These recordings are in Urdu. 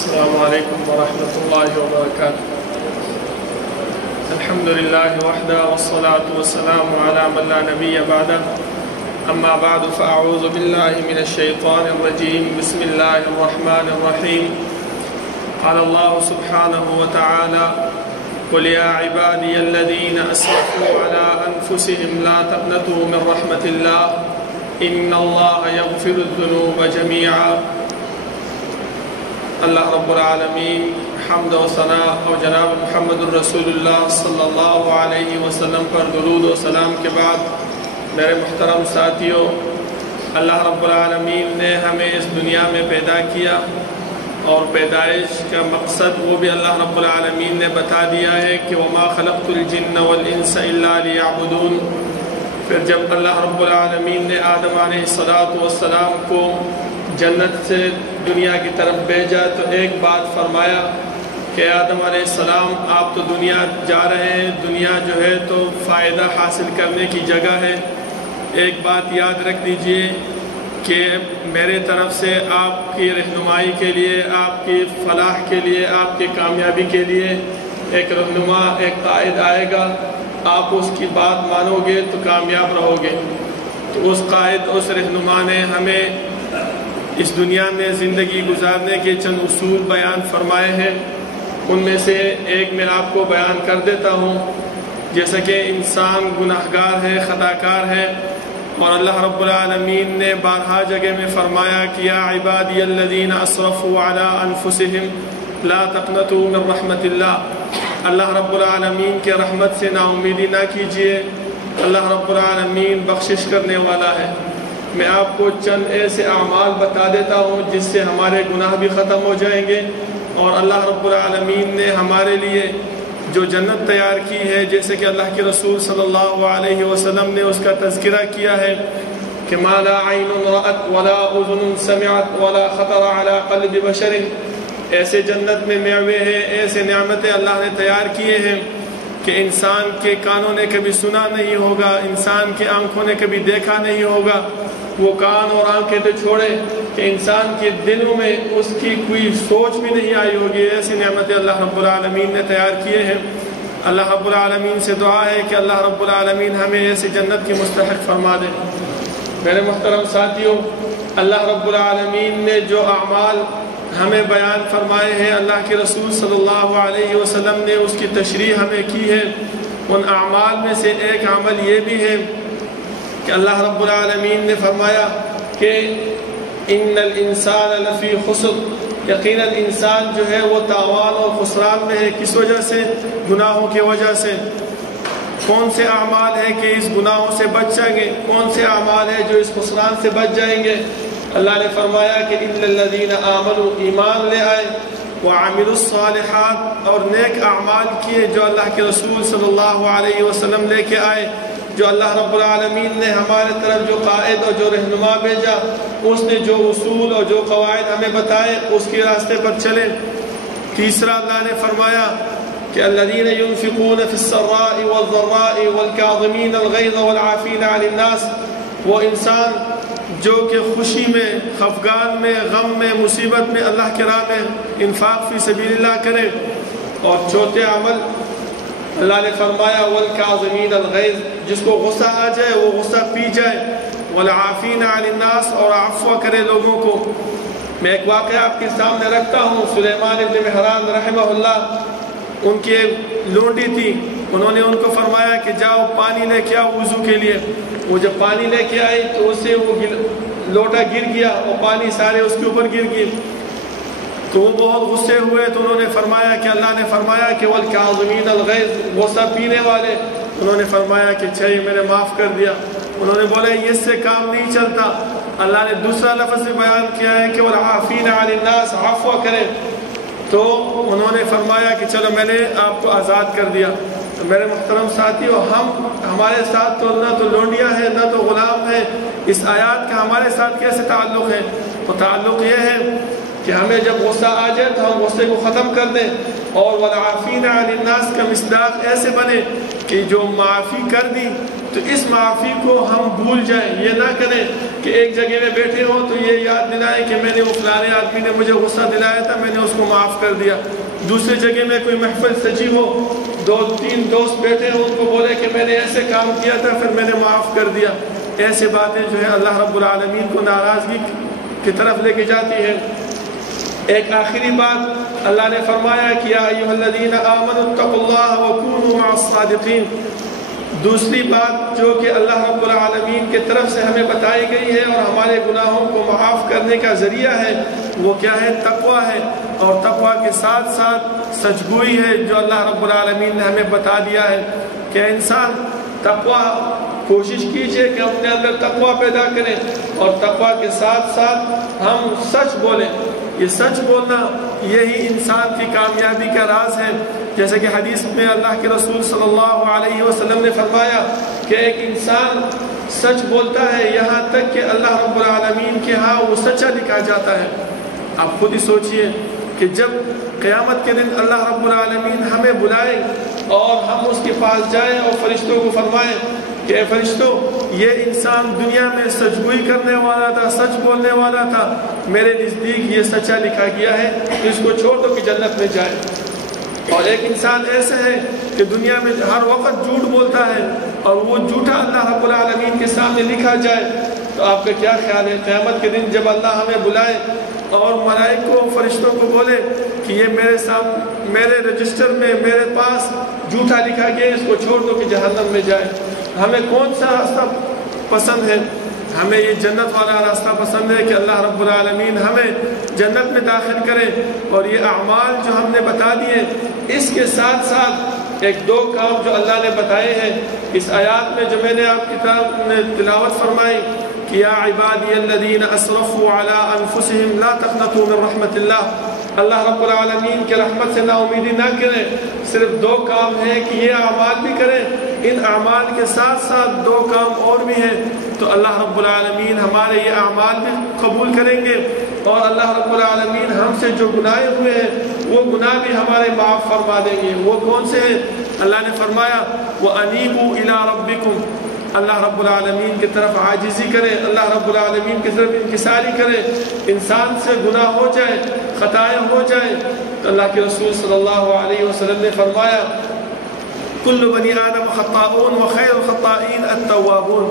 السلام عليكم ورحمة الله وبركاته. الحمد لله وحده والصلاة والسلام على من لا نبي بعده. أما بعد فأعوذ بالله من الشيطان الرجيم. بسم الله الرحمن الرحيم. قال الله سبحانه وتعالى: قل يا عبادي الذين أسرفوا على أنفسهم لا تقنطوا من رحمة الله إن الله يغفر الذنوب جميعا. اللہ رب العالمین حمد و ثنا اور جناب محمد الرسول اللہ صلی اللہ علیہ وسلم پر درود و سلام کے بعد میرے محترم ساتھیوں، اللہ رب العالمین نے ہمیں اس دنیا میں پیدا کیا اور پیدائش کا مقصد وہ بھی اللہ رب العالمین نے بتا دیا ہے کہ وما خلقت الجن والانس الا لیعبدون۔ پھر جب اللہ رب العالمین نے آدم علیہ السلام کو جنت سے دنیا کی طرف بھیجا تو ایک بات فرمایا کہ آدم علیہ السلام آپ تو دنیا جا رہے ہیں، دنیا جو ہے تو فائدہ حاصل کرنے کی جگہ ہے، ایک بات یاد رکھ دیجئے کہ میرے طرف سے آپ کی رہنمائی کے لیے، آپ کی فلاح کے لیے، آپ کی کامیابی کے لیے ایک رہنما، ایک قائد آئے گا، آپ اس کی بات مانو گے تو کامیاب رہو گے۔ تو اس قائد، اس رہنما نے ہمیں اس دنیا میں زندگی گزارنے کے چند اصول بیان فرمائے ہیں، ان میں سے ایک میں آپ کو بیان کر دیتا ہوں۔ جیسا کہ انسان گناہگار ہے، خطاکار ہے، اور اللہ رب العالمین نے بارہا جگہ میں فرمایا کہ یا عبادی الذین اسرفوا علی انفسہم لا تقنطوا من رحمت اللہ۔ اللہ رب العالمین کے رحمت سے نا امیدی نہ کیجیے، اللہ رب العالمین بخشش کرنے والا ہے۔ میں آپ کو چند ایسے اعمال بتا دیتا ہوں جس سے ہمارے گناہ بھی ختم ہو جائیں گے اور اللہ رب العالمین نے ہمارے لیے جو جنت تیار کی ہے، جیسے کہ اللہ کے رسول صلی اللہ علیہ وسلم نے اس کا تذکرہ کیا ہے کہ ما لا عین رأت ولا اذن سمعت ولا خطر على قلب بشر۔ ایسے جنت میں میوے ہیں، ایسے نعمتیں اللہ نے تیار کیے ہیں کہ انسان کے کانوں نے کبھی سنا نہیں ہوگا، انسان کے آنکھوں نے کبھی دیکھا نہیں ہوگا۔ وہ کان اور آنکھیں تو چھوڑے کہ انسان کے دلوں میں اس کی کوئی سوچ بھی نہیں آئی ہوگی، ایسی نعمتیں اللہ رب العالمین نے تیار کیے ہیں۔ اللہ رب العالمین سے دعا ہے کہ اللہ رب العالمین ہمیں ایسی جنت کی مستحق فرما دے۔ میرے محترم ساتھیوں، اللہ رب العالمین نے جو اعمال ہمیں بیان فرمائے ہیں، اللہ کے رسول صلی اللہ علیہ وسلم نے اس کی تشریح ہمیں کی ہے۔ ان اعمال میں سے ایک عمل یہ بھی ہے کہ اللہ رب العالمین نے فرمایا کہ ان الانسان لفی خسر، یقیناً انسان جو ہے وہ تاوان اور خسران میں ہے۔ کس وجہ سے؟ گناہوں کی وجہ سے۔ کون سے اعمال ہیں کہ اس گناہوں سے بچ جائیں گے؟ کون سے اعمال ہیں جو اس خسران سے بچ جائیں گے؟ اللہ نے فرمایا کہ الا الذین آمنوا، ایمان لے آئے، وعملوا الصالحات، اور نیک اعمال کیے جو اللہ کے رسول صلی اللہ علیہ وسلم لے کے آئے، جو اللہ رب العالمین نے ہمارے طرف جو قائد اور جو رہنما بھیجا، اس نے جو اصول اور جو قواعد ہمیں بتائے اس کے راستے پر چلے۔ تیسرا اللہ نے فرمایا کہ الذین ينفقون فی السراء والضراء والکاظمین الغیظ والعافین عن الناس، وہ انسان جو کہ خوشی میں، خفگان میں، غم میں، مصیبت میں اللہ کے راہ میں انفاق فی سبیل اللہ کرے۔ اور چوتھے عمل اللہ نے فرمایا والکاظمین الغیظ، جس کو غصہ آ جائے وہ غصہ پی جائے، والعافین عن الناس، اور عفو کرے لوگوں کو۔ میں ایک واقعہ آپ کے سامنے رکھتا ہوں۔ سلیمان ابن مہران رحمہ اللہ، ان کی لونڈی تھی، انہوں نے ان کو فرمایا کہ جاؤ پانی لے کے آؤ وضو کے لیے۔ وہ جب پانی لے کے آئی تو اس سے وہ لوٹا گر گیا اور پانی سارے اس کے اوپر گر گئے، تو وہ بہت غصے ہوئے۔ تو انہوں نے فرمایا کہ اللہ نے فرمایا کہ والکاظمین الغیظ، غصہ پینے والے۔ انہوں نے فرمایا کہ اچھا میں نے معاف کر دیا۔ انہوں نے بولا اس سے کام نہیں چلتا۔ اللہ نے دوسرا لفظ بھی بیان کیا ہے کہ والعافین عن الناس، عفو کرے۔ تو انہوں نے فرمایا کہ چلو میں نے آپ کو آزاد کر دیا۔ تو میرے محترم ساتھیوں، ہمارے ساتھ تو نہ تو لونڈیاں ہیں نہ تو غلام ہیں۔ اس آیات کا ہمارے ساتھ کیسے تعلق ہے؟ تو تعلق یہ ہے کہ ہمیں جب غصہ آ جائے تو ہم غصے کو ختم کر دیں، اور والعافین عن الناس کا مصداق ایسے بنے کہ جو معافی کر دی تو اس معافی کو ہم بھول جائیں۔ یہ نہ کریں کہ ایک جگہ میں بیٹھے ہوں تو یہ یاد دلائیں کہ میں نے وہ فلانے آدمی نے مجھے غصہ دلایا تھا، میں نے اس کو کو معاف کر دیا. دوسری جگہ میں کوئی محفل سجی ہو, 2-3 دوست بیٹھے ہوں, ان کو بولے کہ میں نے ایسے کام کیا تھا پھر میں نے معاف کر دیا. ایسے باتیں جو ہے اللہ رب العالمین کو ناراضگی کی طرف لے کے جاتی ہے. ایک آخری بات اللہ نے فرمایا کہ یا ایھا الذین آمنوا اتقوا اللہ وکونوا مع الصادقین. دوسری بات جو کہ اللہ رب العالمین کی طرف سے ہمیں بتائی گئی ہے اور ہمارے گناہوں کو معاف کرنے کا ذریعہ ہے, وہ کیا ہے؟ تقویٰ ہے. اور تقویٰ کے ساتھ ساتھ سچگوئی ہے جو اللہ رب العالمین نے ہمیں بتا دیا ہے کہ انسان تقویٰ کوشش کیجئے کہ اپنے اندر تقویٰ پیدا کریں اور تقویٰ کے ساتھ ساتھ ہم سچ بولیں. یہ سچ بولنا یہی انسان کی کامیابی کا راز ہے. جیسے کہ حدیث میں اللہ کے رسول صلی اللہ علیہ وسلم نے فرمایا کہ ایک انسان سچ بولتا ہے یہاں تک کہ اللہ رب العالمین کے ہاں وہ سچا لکھا جاتا ہے. آپ خود ہی سوچئے کہ جب قیامت کے دن اللہ رب العالمین ہمیں بلائے اور ہم اس کے پاس جائیں اور فرشتوں کو فرمائیں کہ اے فرشتوں, یہ انسان دنیا میں سچگوئی کرنے والا تھا, سچ بولنے والا تھا, میرے نزدیک یہ سچا لکھا گیا ہے, اس کو چھوڑ دو کہ جنت میں جائے. اور ایک انسان ایسا ہے کہ دنیا میں ہر وقت جھوٹ بولتا ہے اور وہ جھوٹا اللہ رب العالمین کے سامنے لکھا جائے, تو آپ کا کیا خیال ہے قیامت کے دن جب اللہ ہمیں بلائے اور ملائکہ کو فرشتوں کو بولے کہ یہ میرے رجسٹر میں میرے پاس جھوٹا لکھا گیا, اس کو چھوڑ دو کہ جہنم میں جائے. ہمیں کون سا راستہ پسند ہے؟ ہمیں یہ جنت والا راستہ پسند ہے کہ اللہ رب العالمین ہمیں جنت میں داخل کرے. اور یہ اعمال جو ہم نے بتا دیے, اس کے ساتھ ساتھ 1-2 کام جو اللہ نے بتائے ہیں اس آیات میں جو میں نے آپ کی تلاوت فرمائی کہ یا عبادی الذین اسرفوا علی انفسہم لا تقنطوا من رحمت اللہ. اللہ رب العالمین کے رحمت سے نا امیدی نہ کریں. صرف 2 کام ہیں کہ یہ اعمال بھی کریں, ان اعمال کے ساتھ ساتھ 2 کام اور بھی ہیں, تو اللہ رب العالمین ہمارے یہ اعمال بھی قبول کریں گے اور اللہ رب العالمین ہم سے جو گناہ ہوئے ہیں وہ گناہ بھی ہمارے معاف فرما دیں گے. وہ کون سے ہیں؟ اللہ نے فرمایا وَأَنِيبُوا إِلَىٰ رَبِّكُمْ. اللہ رب العالمین کی طرف عاجزی کرے, اللہ رب العالمین کی طرف انکساری کرے. انسان سے گناہ ہو جائے, خطائیں ہو جائیں, تو اللہ کے رسول صلی اللہ علیہ وسلم نے فرمایا کل بنی آدم خطاؤون وخیر الخطائین التوابون.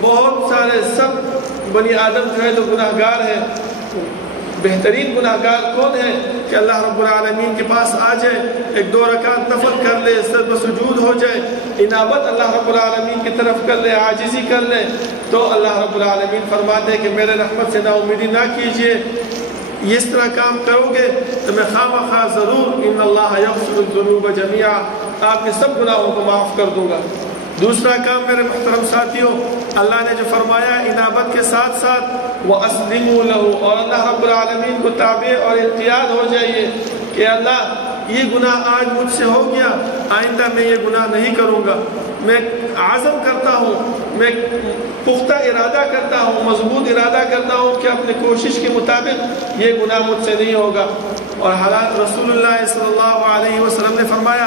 بہت سارے سب بنی آدم جو ہے تو گناہ گار ہیں. بہترین گناہ گار کون ہے کہ اللہ رب العالمین کے پاس آ جائے, 1-2 رکعت نفل کر لے, سجدہ سجود ہو جائے, انابت اللہ رب العالمین کی طرف کر لے, عاجزی کر لے, تو اللہ رب العالمین فرماتے ہیں کہ میرے رحمت سے نا امیدی نہ کیجیے. اس طرح کام کرو گے تو میں خواہ ضرور ان اللہ یغفر الذنوب جميعا, آپ کے سب گناہوں کو معاف کر دوں گا. دوسرا کام میرے محترم ساتھیوں, اللہ نے جو فرمایا انابت کے ساتھ ساتھ وَأَسْلِمُوا لَهُ, اور اللہ رب العالمین کو تابع اور انقیاد ہو جائیے کہ اللہ یہ گناہ آج مجھ سے ہو گیا, آئندہ میں یہ گناہ نہیں کروں گا. میں عزم کرتا ہوں, میں پختہ ارادہ کرتا ہوں, مضبوط ارادہ کرتا ہوں کہ اپنے کوشش کے مطابق یہ گناہ مجھ سے نہیں ہوگا. اور حالات رسول اللہ صلی اللہ علیہ وسلم نے فرمایا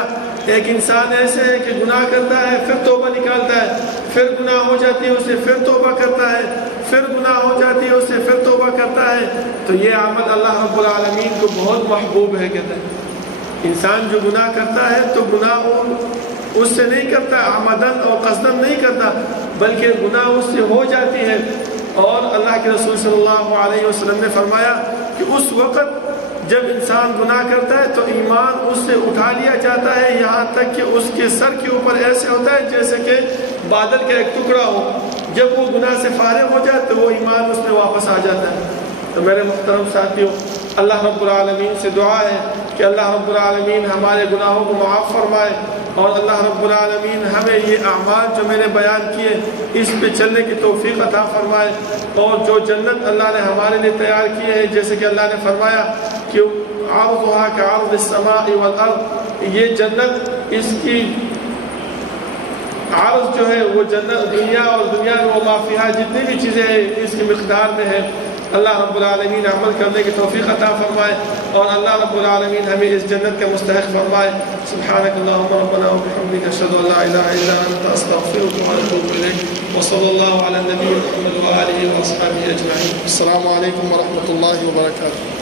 ایک انسان ایسے ہے کہ گناہ کرتا ہے پھر توبہ نکالتا ہے, پھر گناہ ہو جاتی ہے اسے پھر توبہ کرتا ہے, پھر گناہ ہو جاتی ہے اسے پھر توبہ کرتا ہے, تو یہ عمل اللہ رب العالمین کو بہت محبوب ہے. کہتا ہے انسان جو گناہ کرتا ہے تو گناہ اس سے نہیں کرتا, عمدن اور قصدن نہیں کرتا, بلکہ گناہ اس سے ہو جاتی ہے. اور اللہ کے رسول صلی اللہ علیہ وسلم نے فرمایا کہ اس وقت جب انسان گناہ کرتا ہے تو ایمان اس سے اٹھا لیا جاتا ہے, یہاں تک کہ اس کے سر کے اوپر ایسے ہوتا ہے جیسے کہ بادل کا ایک ٹکڑا ہو. جب وہ گناہ سے فارغ ہو جائے تو وہ ایمان اس میں واپس آ جاتا ہے. تو میرے محترم ساتھیوں, اللہ رب العالمین سے دعا ہے کہ اللہ رب العالمین ہمارے گناہوں کو معاف فرمائے, اور اللہ رب العالمین ہمیں یہ اعمال جو میں نے بیان کیے اس پہ چلنے کی توفیق عطا فرمائے. اور جو جنت اللہ نے ہمارے لیے تیار کی ہے, جیسے کہ اللہ نے فرمایا کہ عرضها كعرض السماء والارض, یہ جنت اس کی عرض جو ہے وہ جنت دنیا اور دنیا میں وہ مافیہ جتنی بھی چیزیں ہیں اس کی مقدار میں ہے. اللہ رب العالمین عمل کرنے کی توفیق عطا فرمائے اور اللہ رب العالمین ہمیں اس جنت کا مستحق فرمائے. سبحانك اللهم ربنا وبحمدك اشهد ان لا اله الا انت استغفرك واتوب اليك وصلى الله على النبي محمد وآله واصحابه اجمعين. السلام عليكم ورحمة الله وبركاته.